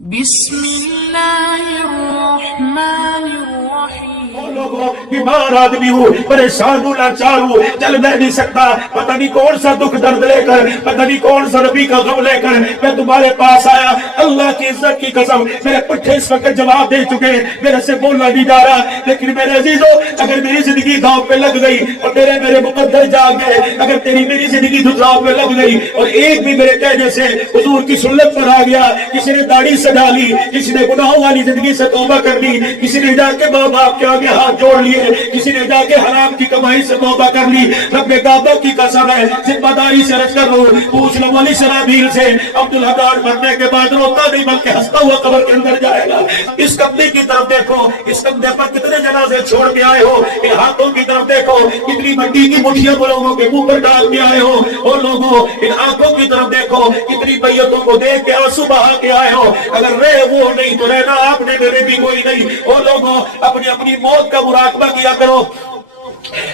بسم اللہ الرحمن الرحیم۔ لوگوں بیمار آدمی ہوں، پریشان ہوں، لاچار ہوں، چل میں نہیں سکتا، پتہ نہیں کون سا دکھ درد لے کر، پتہ نہیں کون سا نبی کا غم لے کر میں تمہارے پاس آیا۔ اللہ کی عزت کی قسم میرے پٹھے اس وقت جواب دے چکے، میرے سے بولنا نہیں جا رہا، لیکن میرے عزیزوں اگر میری زندگی داؤ پہ لگ گئی اور میرے مقدر جاگ گئے، اگر تیری میری زندگی داؤ پہ لگ گئی اور ایک بھی میرے کہنے سے حضور کی سنت پر آ گیا، کسی نے داڑھی سجا لی، کسی نے گناہوں والی زندگی سے توبہ کر لی، کسی نے جا کے ماں باپ کے آگے ہاتھ جوڑ لیے، کسی نے جا کے حرام کی کمائی سے توبہ کر لی، رب کعبہ کی قسم ہے ذمہ داری سے رچ کر رو، پوچھ لو والی سرابیل سے عبدالحداد مرنے کے بعد روتا نہیں بلکہ ہنستا ہوا قبر کے اندر جائے گا۔ اس کندھے کی طرف دیکھو، اس کندھے پر کتنے جنازے چھوڑ کے آئے ہو، ان ہاتھوں کی طرف دیکھو کتنی مٹی کی مٹھیاں لوگوں کے منہ پر ڈال کے آئے ہو، اور لوگوں ان آنکھوں کی طرف دیکھو کتنی بیعتوں کو دیکھ کے آنسو بہا کے آئے ہو، اگر رہے وہ نہیں تو رہنا آپ نے میرے بھی کوئی نہیں۔ اور لوگوں اپنی اپنی موت کا مراقبہ کیا کرو۔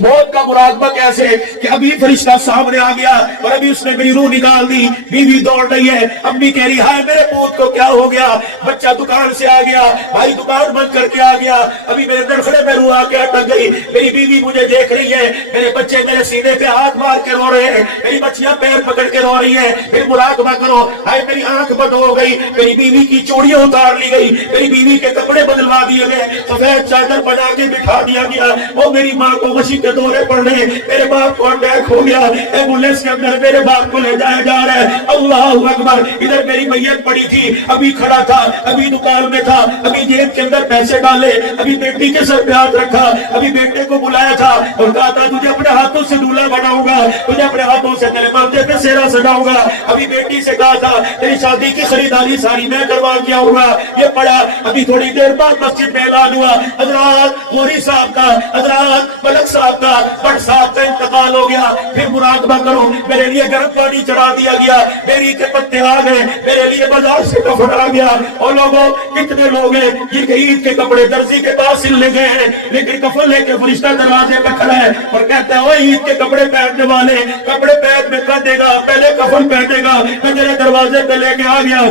موت کا مراقبہ کیسے کہ ابھی فرشتہ سامنے آ گیا اور ابھی اس نے میری روح نکال دی، بیوی دوڑ رہی ہے، امی کہہ رہی ہائے میرے پوت کو کیا ہو گیا، بچہ دکان سے آ گیا، بھائی دکان بند کر کے آ گیا، ابھی میرے درخڑے میں روح آ کے اٹک گئی، میری بیوی مجھے دیکھ رہی ہے، میرے بچے میرے سینے پہ ہاتھ مار کے رو رہے ہیں، میری بچیاں پیر پکڑ کے رو رہی ہیں، پھر مراقبہ کرو، ہائے میری آنکھ بند ہو گئی، میری بیوی کی چوڑیاں اتار لی گئی، میری بیوی کے کپڑے بدلوا دیے گئے، سفید چادر بنا کے بٹھا دیا گیا، وہ میری ماں کو وشی کے دورے پڑ رہے، میرے باپ کو اٹیک ہو گیا، ایمبولینس کے اندر میرے باپ کو لے جایا جا رہا ہے، اللہ اکبر، ادھر میری میت پڑی تھی، ابھی کھڑا تھا، ابھی دکان میں تھا، ابھی جیب کے اندر پیسے ڈالے، ابھی بیٹی کے سر پہ ہاتھ رکھا، ابھی بیٹے کو بلایا تھا اور کہا تھا تجھے اپنے ہاتھوں سے دولہا بناؤں گا، تجھے اپنے ہاتھوں سے تیرے ماتھے پہ سیرا سجاؤں گا، ابھی بیٹی سے کہا تھا تیری شادی کی خریداری ساری میں کروا کے آؤں گا، یہ پڑا، ابھی تھوڑی دیر بعد مسجد میں اعلان ہوا، حضرات موری صاحب کا، حضرات ملک صاحب کا، بٹ صاحب کا انتقال ہو گیا، پھر مراقبہ کرو، میرے لیے گرم پانی چڑھا دیا گیا، میری کے پتے آ گئے، میرے لیے بازار سے کفن آ گیا، اور لوگوں کتنے لوگ ہیں جن کے عید کے کپڑے درزی کے پاس سلنے گئے ہیں، لیکن کفن لے کے فرشتہ دروازے پہ کھڑا ہے اور کہتا ہے وہ عید کے کپڑے پہننے والے کپڑے پہن میں کر دے گا، پہلے کفن پہنے گا، میں تیرے دروازے پہ لے کے آ گیا۔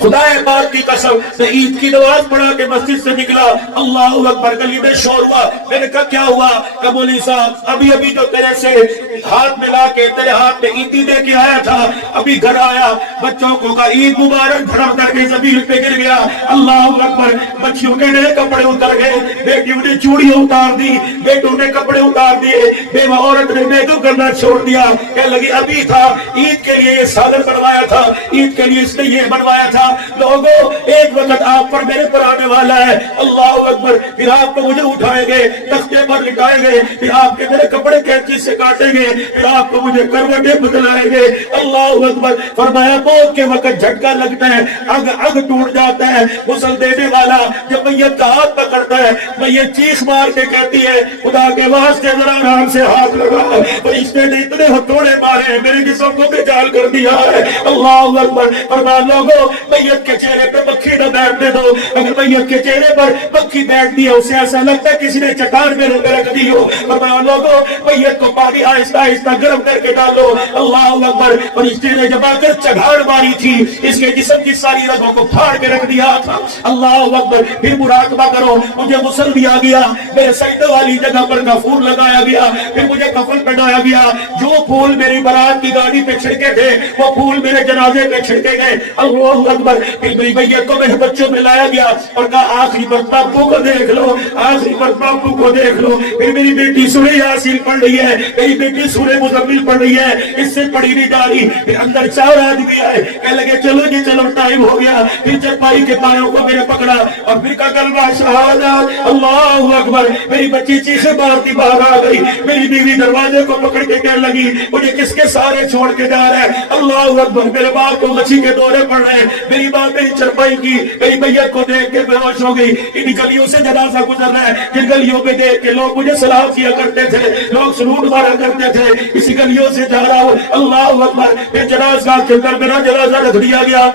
خدا پاک کی قسم میں عید کی نماز پڑھا کے مسجد سے نکلا، اللہ اکبر، گلی میں شور ہوا، میں نے کہا کیا ہوا، کہ مولوی صاحب ابھی جو تیرے سے ہاتھ ملا کے تیرے ہاتھ میں عیدی دے کے آیا تھا، ابھی گھر آیا، بچوں کو کہا عید مبارک، دھڑم کر کے زمین پہ گر گیا، اللہ اکبر، بچیوں کے نئے کپڑے اتر گئے، بیٹیوں نے چوڑیاں اتار دی، بیٹوں نے کپڑے اتار دیے، بیوہ عورت نے میکو کرنا چھوڑ دیا، کہنے لگی ابھی تھا عید کے لیے یہ صادر بنوایا تھا، عید کے لیے اس نے یہ بنوایا تھا، لوگوں ایک وقت آپ پر میرے پر آنے والا ہے، اللہ اکبر، پھر آپ کو مجھے اٹھائیں گے، تختے پر لٹائیں گے، پھر آپ کے میرے کپڑے کینچی سے کاٹیں گے، پھر آپ کو مجھے کروٹیں بدلائیں گے، اللہ اکبر، فرمایا موت کے وقت جھٹکا لگتا ہے، اگ ٹوٹ جاتا ہے، غسل دینے والا جب میت کا ہاتھ پکڑتا ہے، میت چیخ مار کے کہتی ہے خدا کے واسطے ذرا آرام سے ہاتھ لگا، فرشتے نے اتنے ہتھوڑے مارے میرے جسم کو بےجال کر دیا ہے، اللہ اکبر، فرمایا لوگوں میت کے چہرے پہ مکھی نہ بیٹھنے دو، اگر میت کے چہرے پر مکھی بیٹھتی ہے اسے ایسا لگتا ہے کسی نے چٹان میں رکھ دی ہو، فرمایا لوگوں میت کو پانی آہستہ آہستہ گرم کر کے ڈالو، اللہ اکبر، فرشتے نے جب آ کر چگھاڑ ماری تھی اس کے جسم کی ساری رگوں کو پھاڑ کے رکھ دیا تھا، اللہ اکبر، پھر مراقبہ کرو، مجھے غسل دیا گیا، میرے سجدے والی جگہ پر کفور لگایا گیا، پھر مجھے کفن پہنایا گیا، جو پھول میری برات کی گاڑی پہ چھڑکے تھے وہ پھول میرے جنازے پہ چھڑکے گئے، اللہ اکبر، پھر میری میت کو میرے بچوں میں لایا گیا اور کہا آخری مرتبہ ابو کو دیکھ لو، آخری مرتبہ ابو کو دیکھ لو، پھر میری بیٹی سورہ یاسین پڑھ رہی ہے، میری بیٹی سورہ مزمل پڑھ رہی ہے، اس سے پڑھی نہیں جا رہی، پھر اندر 4 آدمی آئے، کہنے لگے چلو جی چلو ٹائم ہو گیا، پھر چرپائی کے پایوں کو میرے پکڑا اور پھر کہا کلمہ شہادت، اللہ اکبر، میری بچی چیخے مارتی باہر آ گئی، میری بیوی دروازے کو پکڑ کے کہنے لگی مجھے کس کے سارے چھوڑ کے جا رہا ہے، اللہ اکبر، میرے باپ کو مچھی کے دورے پڑ رہے ہیں، میری ماں میری چرپائی کی میری میت کو دیکھ کے بے ہوش ہو گئی، ان گلیوں سے جنازہ گزر رہا ہے، جن گلیوں پہ دیکھ کے لوگ مجھے سلام کیا کرتے تھے، لوگ سلوٹ مارا کرتے تھے، اسی گلیوں سے جا رہا ہوں، اللہ اکبر، پھر جنازہ کے اندر میرا جنازہ رکھ دیا گیا،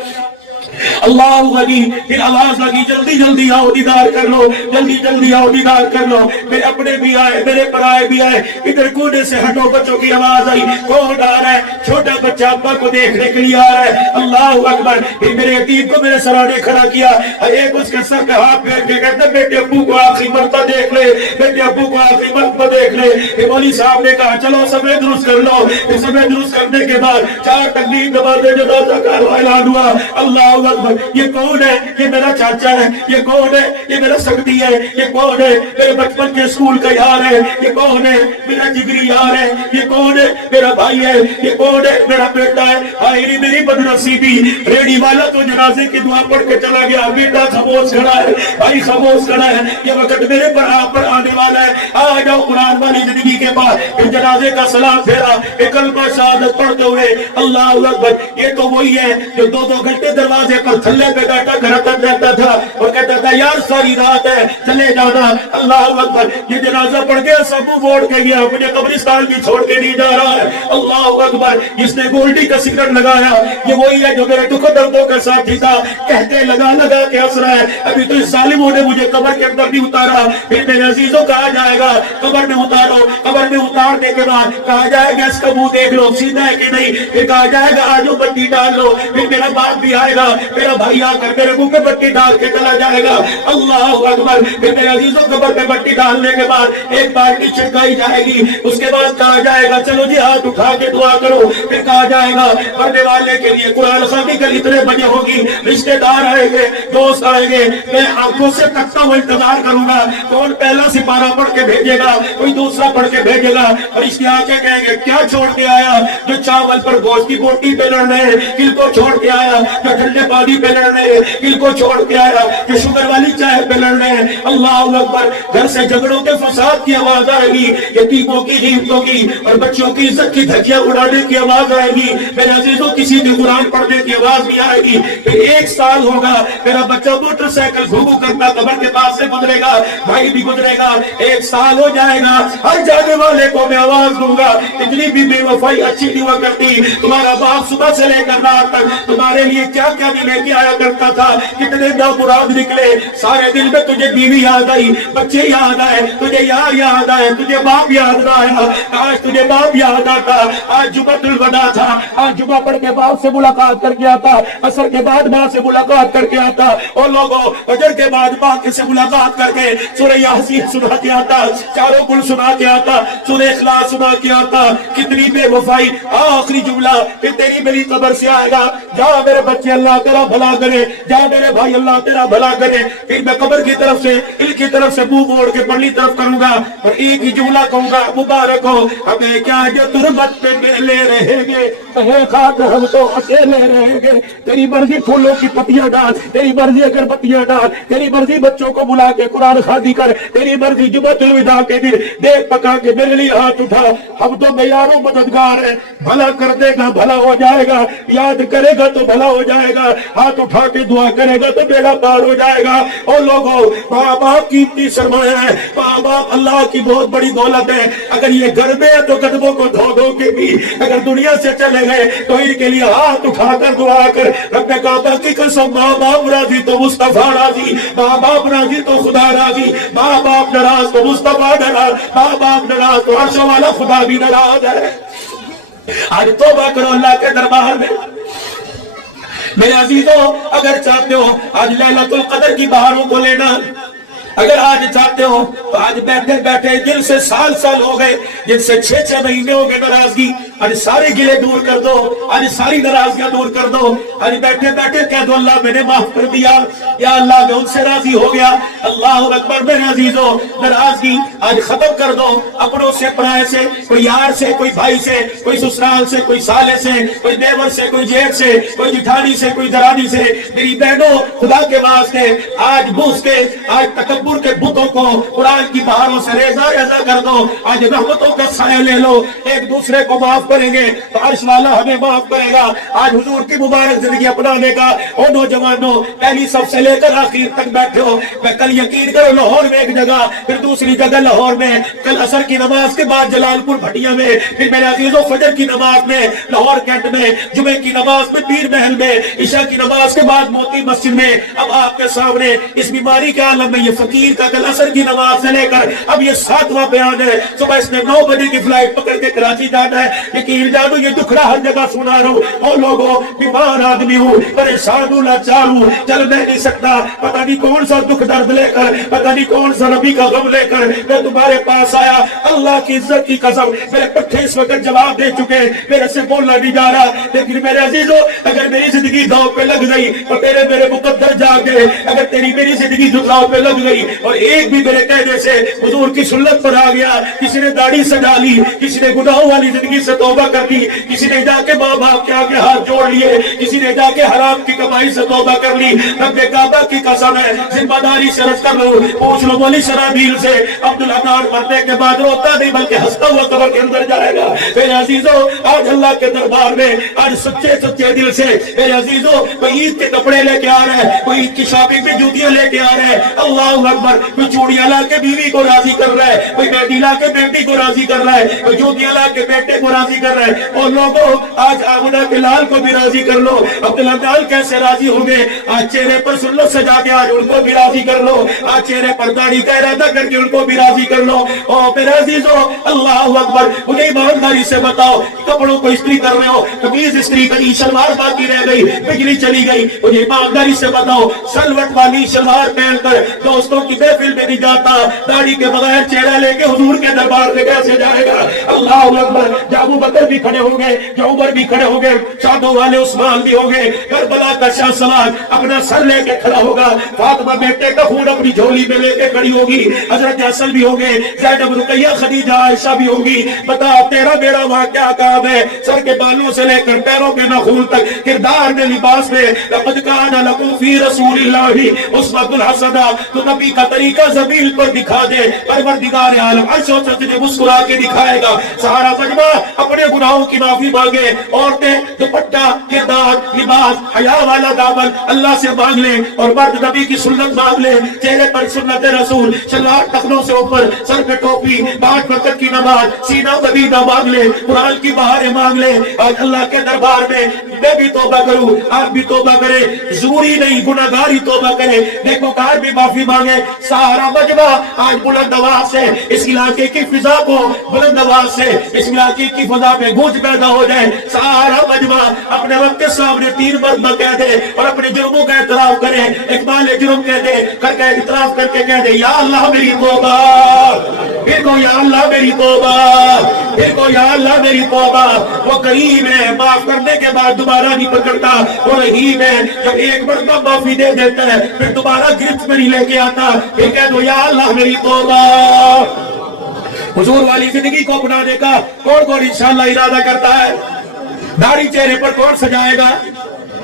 اللہ لگی، پھر آواز لگی جلدی جلدی آؤ دیدار کر لو، جلدی جلدی آؤ دیدار کر لو۔ میرے اپنے بھی آئے، میرے پرائے بھی آئے، ادھر کونے سے ہٹو، بچوں کی آواز آئی، کون آ رہا ہے؟ چھوٹا بچہ ابا کو دیکھنے کے لیے آ رہا ہے۔ اللہ اکبر۔ پھر میرے یتیم کو میرے سرانے کھڑا کیا، ایک اس کے سر کا ہاتھ پھیر کے کہتا بیٹے ابو کو آخری مرتبہ دیکھ لے، بیٹے ابو کو آخری مرتبہ دیکھ لے۔ پھر مولوی صاحب نے کہا چلو سمے درست کر لو۔ پھر سمے درست کرنے کے بعد 4 تکبیر نماز جنازہ کا اعلان ہوا۔ اللہ اکبر۔ یہ کون ہے؟ یہ میرا چاچا ہے۔ یہ کون ہے؟ یہ میرا سگڑی ہے۔ یہ کون ہے؟ میرے بچپن کے اسکول کا یار ہے۔ یہ کون ہے؟ میرا جگری یار ہے۔ یہ کون ہے؟ میرا بھائی ہے۔ یہ کون ہے؟ میرا بیٹا ہے۔ آئری میری بدنصیبی، ریڈی والا تو جنازے کی دعا پڑھ کے چلا گیا، بیٹا خاموش کھڑا ہے، بھائی خاموش کھڑا ہے۔ یہ وقت میرے پر آپ پر آنے والا ہے، آ جاؤ قرآن والی زندگی کے بعد۔ پھر جنازے کا سلام پھیرا، ایک کلمہ شہادت پڑھتے ہوئے اللہ اکبر۔ یہ تو وہی ہے جو 2 گھنٹے دروازے پر تھلے پہ بیٹھا گھر رہتا تھا اور کہتا تھا یار ساری رات ہے چلے جانا۔ اللہ اکبر۔ یہ جنازہ پڑھ گیا، سب ووٹ کے گیا، مجھے قبرستان بھی چھوڑ کے نہیں جا رہا ہے۔ اللہ اکبر۔ جس نے گولڈی کا سگریٹ لگایا یہ وہی ہے جو میرے دکھ دردوں کے ساتھ تھا، کہتے لگا لگا کے ہنس رہا ہے ابھی تو اس ظالموں نے مجھے قبر کے اندر نہیں اتارا۔ پھر میرے عزیزوں کہا جائے گا قبر میں اتارو، قبر میں اتارنے کے بعد کہا جائے گا اس کا منہ دیکھ لو سیدھا ہے کہ نہیں، پھر کہا جائے گا آجو بتی ڈال لو، پھر میرا باپ بھی آئے گا، میرا بھائی آ کر میرے منہ پہ بتی ڈال کے چلا جائے گا۔ اللہ اکبر۔ پھر میرے عزیزوں قبر پہ بتی ڈالنے کے بعد ایک بالٹی چھڑکائی جائے گی، اس کے بعد کہا جائے گا چلو جی ہاتھ اٹھا کے دعا کرو، پھر کہا جائے گا مرنے والے کے لیے قرآن خوانی کل اتنے بجے ہوگی، رشتہ دار آئیں گے، دوست آئیں گے، میں آنکھوں سے تکتا ہوا انتظار کروں گا کون پہلا سپارہ پڑھ کے بھیجے گا، کوئی دوسرا پڑھ کے بھیجے گا۔ اور اس کی آنکھیں کہیں گے کیا چھوڑ کے آیا؟ جو چاول پر گوشت کی بوٹی پہ لڑ رہے کل کو چھوڑ کے آیا، جو ٹھنڈے پانی پہ لڑ رہے کل کو چھوڑ کے آیا، جو شوگر والی چائے پہ لڑ رہے ہیں۔ اللہ اکبر۔ گھر سے جھگڑوں کے فساد کی آواز آئے گی، یتیموں کی غیبتوں کی اور بچوں کی عزت کی دھجیاں اڑانے کی آواز آئے گی، میرے عزیزوں کسی بھی قرآن پڑھنے کی آواز بھی آئے گی۔ پھر 1 سال ہوگا، میرا بچہ موٹر سائیکل گھومو کرتا قبر کے پاس سے گزرے گا، بھائی بھی گزرے گا، 1 سال ہو جائے گا، ہر جانے والے کو میں آواز دوں گا اتنی بھی بے وفائی اچھی نہیں ہوا کرتی۔ تمہارا باپ صبح سے لے کر رات تک تمہارے لیے کیا کیا نہیں لے کے آیا کرتا تھا، کتنے نامراد نکلے، سارے دن میں تجھے بیوی یاد آئی، بچے یاد آئے، تجھے یار یاد آئے، تجھے باپ یاد نہ آیا۔ آج تجھے باپ یاد آتا، آج جمعۃ الوداع تھا، آج جمعہ پڑھ کے باپ سے ملاقات کر کے آتا، عصر کے بعد ماں سے ملاقات کر کے آتا، اور لوگوں فجر کے بعد ماں سے ملاقات کر کے سورہ یاسین سنا کے آتا، چاروں کل سنا کے آتا، سورہ اخلاص سنا کے آتا۔ کتنی بے وفائی۔ آخری جملہ پھر تیری میری قبر سے آئے گا، جا میرے بچے اللہ تیرا بھلا کرے، جا میرے بھائی اللہ تیرا بھلا کرے۔ پھر میں قبر کی طرف سے ان کی طرف سے منہ موڑ کے پرلی طرف کروں گا اور ایک ہی جملہ کہوں گا مبارک ہو ہمیں کیا جو تربت پہ لے رہیں گے، خاک ہم تو اکیلے رہیں گے۔ تیری مرضی پھولوں کی پتیاں ڈال، تیری مرضی اگربتیاں ڈال، تیری مرضی بچوں کو بلا کے قرآن خوانی کر، تیری مرضی جمعۃ الوداع کے دن دیکھ پکا کے میرے لیے ہاتھ اٹھا، ہم تو معیاروں مددگار ہیں، بھلا کر دے گا بھلا ہو جائے گا، یاد کرے گا تو بھلا ہو جائے گا، ہاتھ اٹھا کے دعا کرے گا تو بیڑا پار ہو جائے گا۔ اور لوگوں ماں باپ کی اتنی سرمایہ ہے، ماں باپ اللہ کی بہت بڑی دولت ہے، اگر یہ گھر میں ہے تو قدموں کو دھو دھو کے بھی، اگر دنیا سے چلے گئے تو ان کے لیے ہاتھ اٹھا کر دعا کر، رب کعبہ کی قسم ماں باپ راضی تو مصطفیٰ راضی، ماں باپ راضی تو خدا راضی، ماں باپ ناراض تو مصطفیٰ ناراض، ماں باپ ناراض تو عرش والا خدا بھی ناراض ہے۔ آج توبہ کرو اللہ کے دربار میں۔ میرے عزیزوں اگر چاہتے ہو آج لیلۃ القدر کی بہاروں کو لینا، اگر آج چاہتے ہو تو آج بیٹھے بیٹھے جن سے سال ہو گئے، جن سے 6 مہینے ہو گئے ناراضگی، آج سارے گلے دور کر دو، آج ساری ناراضگیاں دور کر دو، آج بیٹھے بیٹھے کہہ دو اللہ میں نے معاف کر دیا، یا اللہ میں ان سے راضی ہو گیا۔ اللہ اکبر۔ میرے عزیزوں ناراضگی آج ختم کر دو، اپنوں سے پرائے سے، کوئی یار سے، کوئی بھائی سے، کوئی سسرال سے، کوئی سالے سے، کوئی دیور سے، کوئی جیٹ سے، کوئی جٹھانی سے، کوئی درانی سے۔ میری بہنوں خدا کے واسطے آج بوس کے، آج تکبر کے بتوں کو قرآن کی بہاروں سے ریزہ ریزہ کر دو، آج رحمتوں کا سایہ لے لو، ایک دوسرے کو معاف کریں گے تو عرش والا ہمیں معاف کرے گا۔ آج حضور کی مبارک زندگی اپنانے کا او نوجوانوں پہلی سب سے لے کر آخر تک بیٹھے ہو، میں کل یقین کرو لاہور میں ایک جگہ، پھر دوسری جگہ لاہور میں، کل عصر کی نماز کے بعد جلال پور بھٹیا میں، پھر میرے عزیزوں فجر کی نماز میں لاہور کینٹ میں، جمعے کی نماز میں پیر محل میں، عشاء کی نماز کے بعد موتی مسجد میں۔ اب آپ کے سامنے اس بیماری کے عالم میں یہ فقیر کا کل عصر کی نماز سے لے کر اب یہ 7واں بیان ہے، صبح اس نے 9 بجے کی فلائٹ پکڑ کے کراچی جانا ہے۔ یقین جانو یہ دکھڑا ہر جگہ سنا رہا ہوں، او لوگوں بیمار آدمی ہوں، پریشان ہوں، لاچار ہوں، چل میں نہیں سکتا، پتہ نہیں کون سا دکھ درد لے کر، پتہ نہیں کون سا نبی کا غم لے کر میں تمہارے پاس آیا۔ اللہ کی عزت کی قسم میرے پٹھے اس وقت جواب دے چکے، میرے سے بولنا نہیں جا رہا، لیکن میرے عزیزوں اگر میری زندگی داؤ پہ لگ گئی اور میرے مقدر جا گئے، اگر تیری میری زندگی داؤ پہ لگ گئی اور ایک بھی میرے کہنے سے حضور کی سنت پر آ گیا، کسی نے داڑھی سجا لی، کسی نے گناہوں والی زندگی سے توبہ کر لی، کسی نے جا کے ماں باپ کے آگے ہاتھ جوڑ لیے، کسی نے جا کے حرام کی کمائی سے توبہ کر لی، رب کعبہ کی قسم ہے ذمہ داری سے عرض کر لوں، پوچھ لو مولی شرابیل سے عبدالعطار مرنے کے بعد روتا نہیں بلکہ ہنستا ہوا قبر کے اندر جائے گا۔ میرے عزیزوں آج اللہ کے دربار میں آج سچے سچے دل سے میرے عزیزوں کوئی عید کے کپڑے لے کے آ رہا ہے، کوئی عید کی شاپنگ میں جوتیاں لے کے آ رہا ہے، اللہ اکبر، کوئی چوڑیاں لا کے بیوی کو راضی کر رہا ہے، کوئی مہندی لا کے بیٹی کو راضی کر رہا ہے، کوئی جوتیاں لا کے بیٹے کو راضی کر رہا ہے۔ اور لوگوں آج آمنہ کے لال کو بھی راضی کر لو، عبدالعطار کیسے راضی ہوں گے؟ آج چہرے پر سنت سجا کے آج ان کو بھی راضی کر لو، آج چہرے پر داڑھی کا ارادہ کر کے ان کو بھی راضی کر لو۔ اور میرے عزیزوں اللہ اکبر، مجھے ایمانداری سے بتاؤ کپڑوں کو استری کر رہے ہو، قمیض استری کری، شلوار باقی رہ گئی، بجلی چلی گئی، مجھے ایمانداری سے بتاؤ سلوٹ والی شلوار پہن کر دوستوں کی محفل میں نہیں جاتا، داڑھی کے بغیر چہرہ لے کے حضور کے دربار میں کیسے جائے گا؟ اللہ اکبر، جب ابو بکر بھی کھڑے ہوں گے، جو عمر بھی کھڑے ہوں گے، شادوں والے عثمان بھی ہوں گے، کربلا کا شاہ سوار اپنا سر لے کے کھڑا ہوگا، فاطمہ بیٹے کا خون اپنی جھولی میں لے کے کھڑی ہوگی، حضرت حسن بھی ہوں گے، زینب رقیہ خدیجہ عائشہ بھی ہوں گی۔ بتا تیرا میرا وہاں کیا کام ہے؟ سر کے بالوں سے لے کر پیروں کے ناخن تک، کردار میں، لباس میں، لقد کان لکم فی رسول اللہ اسوۃ الحسنہ، تو نبی کا طریقہ زمین پر دکھا دے، پروردگار عالم عرش و تجھے مسکرا کے دکھائے گا۔ سارا مجمع اپنے گناہوں کی معافی مانگے، عورتیں دوپٹہ، کردار، لباس، حیا والا دامن اللہ سے مانگ لیں، اور مرد نبی کی سنت مانگ لیں، چہرے پر سنت رسول، شلوار ٹخنوں سے اوپر، سر پہ ٹوپی، 5 وقت کی نماز، سینہ مدینہ مانگ لیں، قرآن کی بہاریں مانگ لیں۔ آج اللہ کے دربار میں میں بھی توبہ کروں، آپ بھی توبہ کریں، ضروری نہیں گناہگار ہی توبہ کرے، نیکوکار بھی معافی مانگے۔ سارا مجمع آج بلند آواز سے اس علاقے کی فضا کو، بلند آواز سے اس علاقے کی فضا میں گونج پیدا ہو جائے، سارا مجمع اپنے رب کے سامنے 3 مرتبہ کہہ دے اور اپنے جرموں کا اعتراف کرے، اقبال جرم کہہ دے کر کے اعتراف کر کے کہہ دے یا اللہ میری توبہ، پھر کو یا اللہ میری توبہ، پھر کو یا اللہ میری توبہ۔ وہ کریم ہے، معاف کرنے کے بعد دوبارہ نہیں پکڑتا، وہ رحیم ہے، جب ایک مرتبہ معافی دے دیتا ہے پھر دوبارہ گرفت میں نہیں لے کے آتا، پھر کہہ دو یا اللہ میری توبہ۔ حضور والی زندگی کو اپنانے کا کون کون انشاءاللہ ارادہ کرتا ہے؟ داڑھی چہرے پر کون سجائے گا؟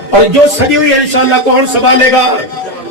اور جو سجی ہوئی ہے انشاءاللہ کون سنبھالے گا؟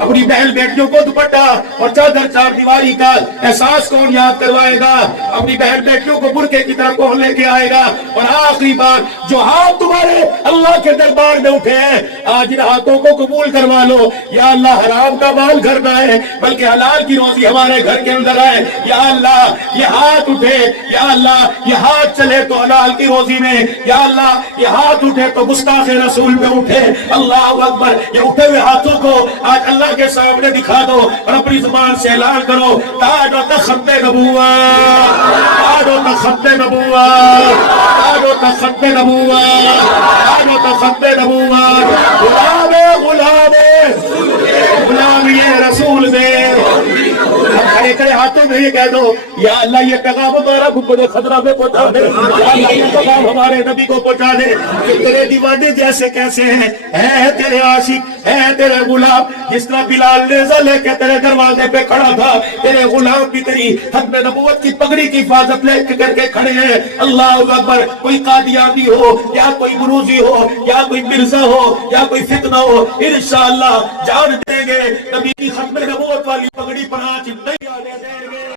اپنی بہن بیٹیوں کو دوپٹہ اور چادر 4 دیواری کا احساس کون یاد کروائے گا؟ اپنی بہن بیٹیوں کو برقعے کی طرف کون لے کے آئے گا؟ اور آخری بات، جو ہاتھ تمہارے اللہ کے دربار میں اٹھے ہیں آج ان ہاتھوں کو قبول کروا لو، یا اللہ حرام کا مال گھر نہ آئے بلکہ حلال کی روزی ہمارے گھر کے اندر آئے، یا اللہ یہ ہاتھ اٹھے، یا اللہ یہ ہاتھ چلے تو حلال کی روزی میں، یا اللہ یہ ہاتھ اٹھے تو گستاخ رسول میں اٹھے۔ اللہ اکبر، یہ اٹھے ہوئے ہاتھوں کو آج اللہ کے سامنے دکھا دو اور اپنی زبان سے اعلان کرو، تاج و تخت نبوت، تاج و تخت نبوت، تاج و تخت نبوت، تاج و تخت نبوت، غلام غلام غلام یہ رسول میں۔ کھڑے کھڑے ہاتھوں میں یہ کہہ دو یا اللہ یہ پیغام ہمارا گنبد خضرا میں پہنچا دے، یا اللہ یہ پیغام ہمارے نبی کو پہنچا دے کہ تیرے دیوانے جیسے کیسے ہیں، ہے تیرے عاشق، ہے تیرے غلام، جس طرح بلال نیزہ لے کے تیرے دروازے پہ کھڑا تھا، تیرے غلام بھی تیری ختم نبوت کی پگڑی کی حفاظت لے کر کے کھڑے ہیں۔ اللہ اکبر، کوئی قادیانی ہو یا کوئی مروزی ہو یا کوئی مرزا ہو یا کوئی فتنہ ہو، انشاءاللہ جان دیں گے نبی کی ختم نبوت والی پگڑی پر آج نہیں آنے دیں گے۔